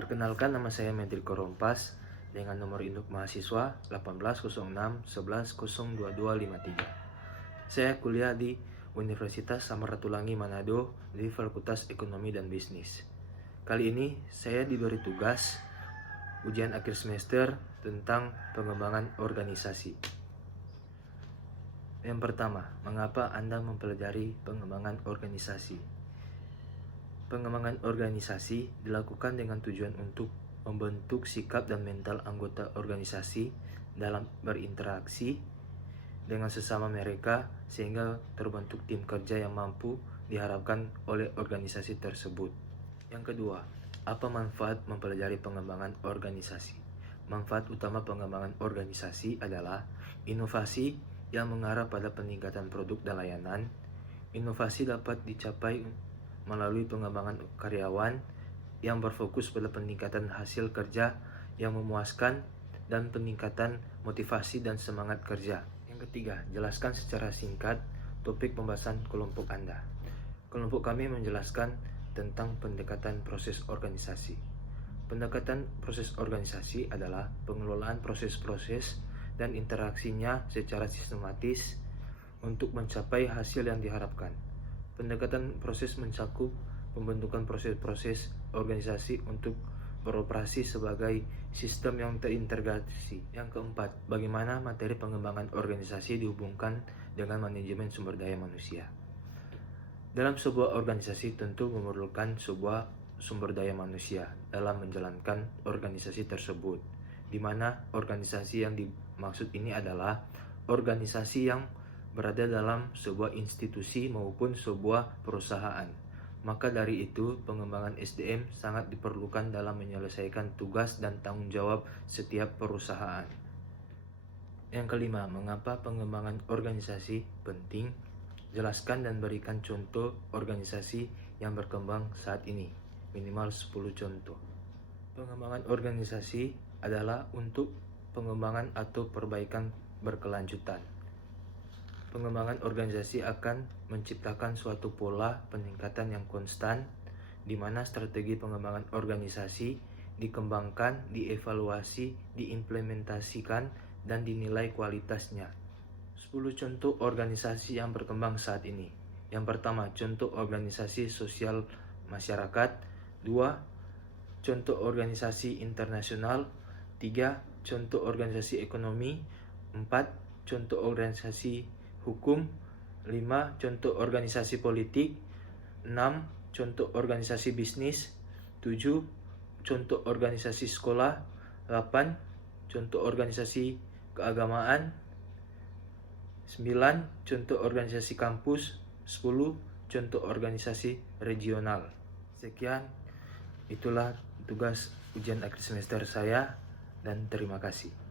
Perkenalkan, nama saya Medriko Rompas dengan nomor induk mahasiswa 180611022253. Saya kuliah di Universitas Samratulangi Manado di Fakultas Ekonomi dan Bisnis. Kali ini saya diberi tugas ujian akhir semester tentang pengembangan organisasi. Yang pertama, mengapa Anda mempelajari pengembangan organisasi? Pengembangan organisasi dilakukan dengan tujuan untuk membentuk sikap dan mental anggota organisasi dalam berinteraksi dengan sesama mereka sehingga terbentuk tim kerja yang mampu diharapkan oleh organisasi tersebut. Yang kedua, apa manfaat mempelajari pengembangan organisasi? Manfaat utama pengembangan organisasi adalah inovasi yang mengarah pada peningkatan produk dan layanan. Inovasi dapat dicapai melalui pengembangan karyawan yang berfokus pada peningkatan hasil kerja yang memuaskan dan peningkatan motivasi dan semangat kerja. Yang ketiga, jelaskan secara singkat topik pembahasan kelompok Anda. Kelompok kami menjelaskan tentang pendekatan proses organisasi. Pendekatan proses organisasi adalah pengelolaan proses-proses dan interaksinya secara sistematis untuk mencapai hasil yang diharapkan. Pendekatan proses mencakup pembentukan proses-proses organisasi untuk beroperasi sebagai sistem yang terintegrasi. Yang keempat, bagaimana materi pengembangan organisasi dihubungkan dengan manajemen sumber daya manusia. Dalam sebuah organisasi tentu memerlukan sebuah sumber daya manusia dalam menjalankan organisasi tersebut, di mana organisasi yang dimaksud ini adalah organisasi yang berada dalam sebuah institusi maupun sebuah perusahaan. Maka dari itu, pengembangan SDM sangat diperlukan dalam menyelesaikan tugas dan tanggung jawab setiap perusahaan. Yang kelima, mengapa pengembangan organisasi penting? Jelaskan dan berikan contoh organisasi yang berkembang saat ini, minimal 10 contoh. Pengembangan organisasi adalah untuk pengembangan atau perbaikan berkelanjutan. Pengembangan organisasi akan menciptakan suatu pola peningkatan yang konstan, di mana strategi pengembangan organisasi dikembangkan, dievaluasi, diimplementasikan, dan dinilai kualitasnya. 10 contoh organisasi yang berkembang saat ini. Yang pertama, contoh organisasi sosial masyarakat. 2. Contoh organisasi internasional. 3. Contoh organisasi ekonomi. 4. Contoh organisasi hukum. 5. Contoh organisasi politik. 6. Contoh organisasi bisnis. 7. Contoh organisasi sekolah. 8. Contoh organisasi keagamaan. 9. Contoh organisasi kampus. 10. Contoh organisasi regional. Sekian, itulah tugas ujian akhir semester saya, dan terima kasih.